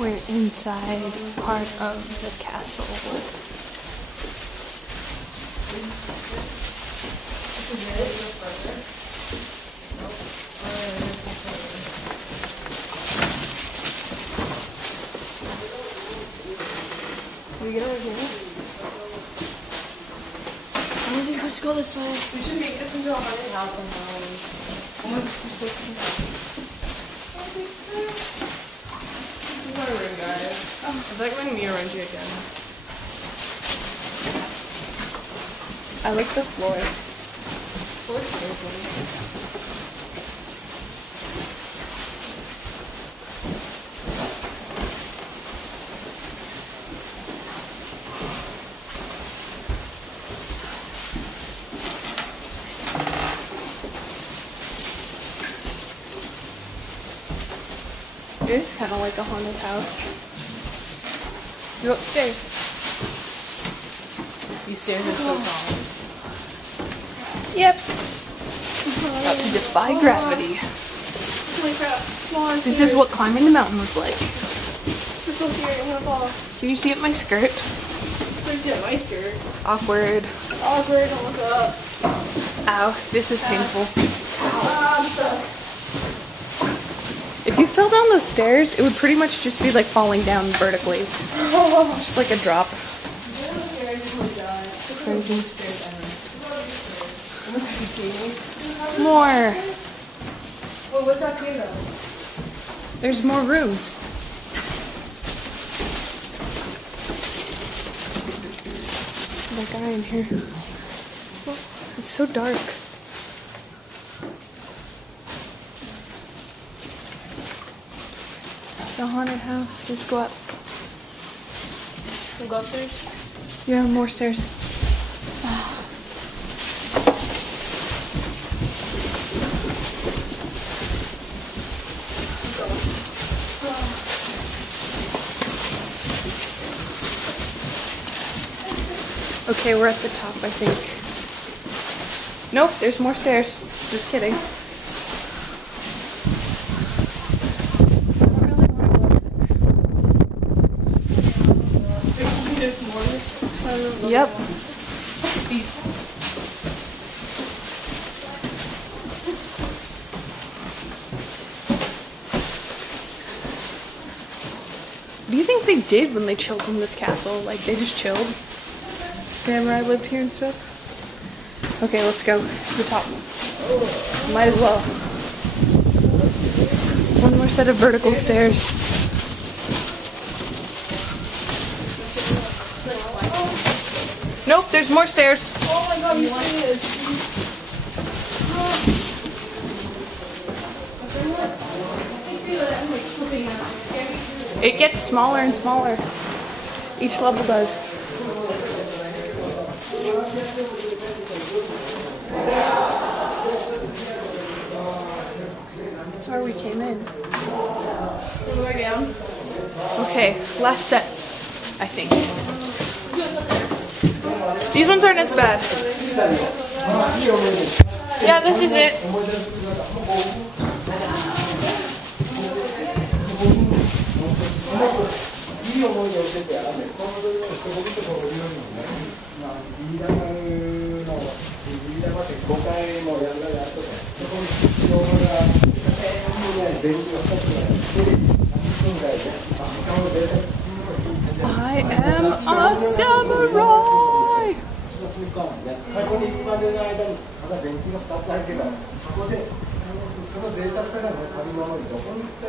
We're inside part of the castle. Can we get over here? I don't think we should go this way. We should make this into a haunted house sometime. This is our room, guys. It's like when Mia runs you again. I like the floor. Floor scares me. It is kind of like a haunted house. Go upstairs. These stairs are so tall. Yep. About to defy gravity. Holy crap. This is what climbing the mountain was like. It's so scary. I'm gonna fall. Can you see up my skirt? Please get my skirt. It's awkward. Awkward. Don't look up. Ow, this is painful. I'm stuck. If you fell down those stairs, it would pretty much just be like falling down vertically. Just like a drop. Crazy. More. Well, what's that cave though? There's more rooms. There's a guy in here. It's so dark. It's a haunted house. Let's go up. We'll go upstairs? Yeah, more stairs. Okay, we're at the top, I think. Nope, there's more stairs. Just kidding. There's more. Yep. These. What do you think they did when they chilled in this castle? Like, they just chilled? Samurai lived here and stuff? Okay, let's go to the top. Might as well. One more set of vertical stairs. Nope, there's more stairs. Oh my god, you see this. I'm like slipping out. It gets smaller and smaller. Each level does. That's where we came in. We're going down. Okay, last set, I think. These ones aren't as bad. Yeah, this is it. I am a samurai! 過去に行くまでの間にまだベンチが2つあるけどそこでその贅沢さがね旅のどこに行った